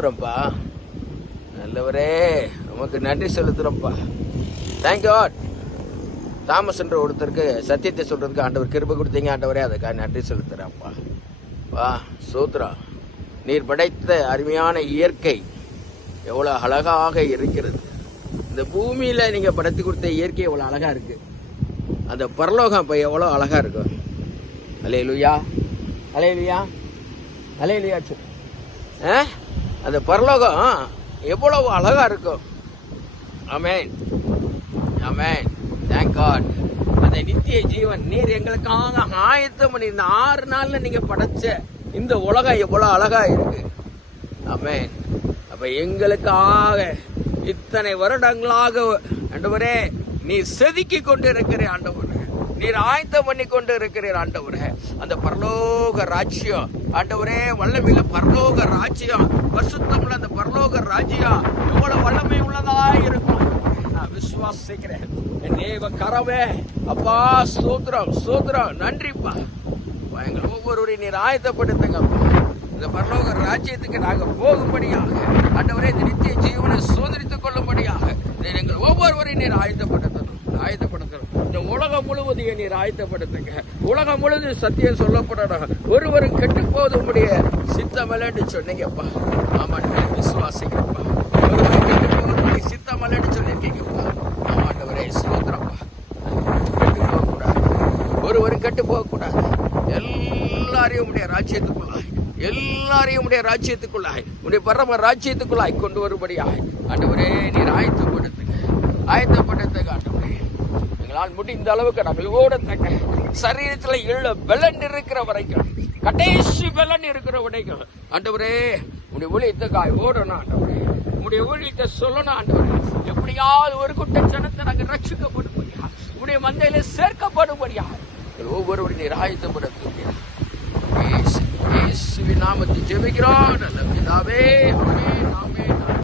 செலுத்துறோம்ப்பா. நல்லவரே, உமக்கு நன்றி செலுத்துறோம்ப்பா. Thank God. தாமஸ் என்ற ஒருத்தருக்கு சத்தியத்தை சொல்றதுக்கு ஆண்டவர் கிருபை கொடுத்தீங்க ஆண்டவரே, அதுக்காக நன்றி செலுத்துறேன்ப்பா. வா சோத்ரா, நீர் படைத்த அருமையான இயற்கை எவ்வளோ அழகாக இருக்கிறது. இந்த பூமியில நீங்க படைத்து கொடுத்த இயற்கை எவ்வளோ அழகா இருக்கு. அந்த பரலோகம் இப்போ எவ்வளோ அழகா இருக்கும். அல்லேலூயா, அல்லேலூயா, அல்லேலூயா. அந்த பரலோகம் எவ்வளவு அழகா இருக்கும். Amen, amen. Thank God. அந்த நித்திய ஜீவன் நீர் எங்களுக்காக ஆயத்தம் பண்ணி இந்த 6 நாள்ல நீங்க படைச்ச இந்த உலகம் எவ்வளவு அழகா இருக்கு. ஆமென். அப்ப எங்களுக்காக இத்தனை வருடங்களாக ஆண்டவரே நீர் செதுக்கி கொண்டு இருக்கிற ஆண்டவரே, நீர் ஆயத்தம் பண்ணி கொண்டு இருக்கிற ஆண்டவரே, அந்த பரலோக ராஜ்யம் ஆண்டவரே, வல்லமையில பரலோக ராஜ்யம், பரிசுத்தமுள்ள அந்த பரலோக ராஜ்யம் எவ்வளவு வல்லமை உள்ளதா இருக்கும் நான் விசுவாசிக்கிறேன். என் தேவ கரவே அப்பா, ஸ்தோத்திரம் ஸ்தோத்திரம், நன்றிப்பா. எங்கள் ஒவ்வொருவரையும் நீர் ஆயத்தப்படுத்துங்கப்பா. இந்த பரலோக ராஜ்யத்துக்கு நாங்கள் போகும்படியாக ஆண்டவரே, இந்த நித்திய ஜீவனை சுதந்திரித்துக் கொள்ளும்படியாக நீர் எங்கள் ஒவ்வொருவரையும் நீர் ஆயத்தப்படுத்தணும். இந்த உலகம் முழுவதையும் நீர் ஆயத்தப்படுத்துங்க. உலகம் முழுவதும் சத்தியம் சொல்லப்படணும். ஒருவரும் கெட்டு போவதுடைய சித்தமல்லன்னு சொன்னீங்கப்பா. ஆமாண்டவரே, விசுவாசிக்கிறப்பா. ஒருவரும் கெட்டு போவதுடைய சித்தமல்லன்னு சொல்லியிருக்கீங்கப்பா. ஆமாண்டவரே, ஸ்தோத்திரப்பா. கெட்டு போகக்கூடாது, ஒருவரும் கெட்டு போகக்கூடாது. எல்லாரையும் உடைய ராஜ்யத்துக்குள்ளாய், எல்லாரையும் உடைய ராஜ்யத்துக்குள்ளாய், உடைய பரம ராஜ்யத்துக்குள்ளாய் கொண்டு வரும்படியாய் ஆண்டவரே நீர் ஆயத்தப்படுத்துங்க, ஆயத்தப்படுத்துங்க ஆண்டவரே. எங்களால் முடிந்த அளவுக்கு நாங்கள் ஓடத்தக்க சரீரத்தில் எள்ள பலன் இருக்கிற வரைக்கும், கடைசி பலன் இருக்கிற வரைக்கும் ஆண்டவரே உடைய ஊழியத்துக்காய் ஓடணும் ஆண்டவரே. உடைய ஊழியத்தை சொல்லணும் ஆண்டவரே. எப்படியாவது ஒரு குட்ட ஜனத்தை நாங்கள் ரட்சிக்கப்படும்படியா, உடைய மந்தையில சேர்க்கப்படும்படியா ஒவ்வொருவரும் நீர் ஆயத்தப்படுத்துங்க. இயேசுவின் நாமத்தில் ஜெபிக்கிறோம் நல்ல பிதாவே. ஆமென், ஆமென்.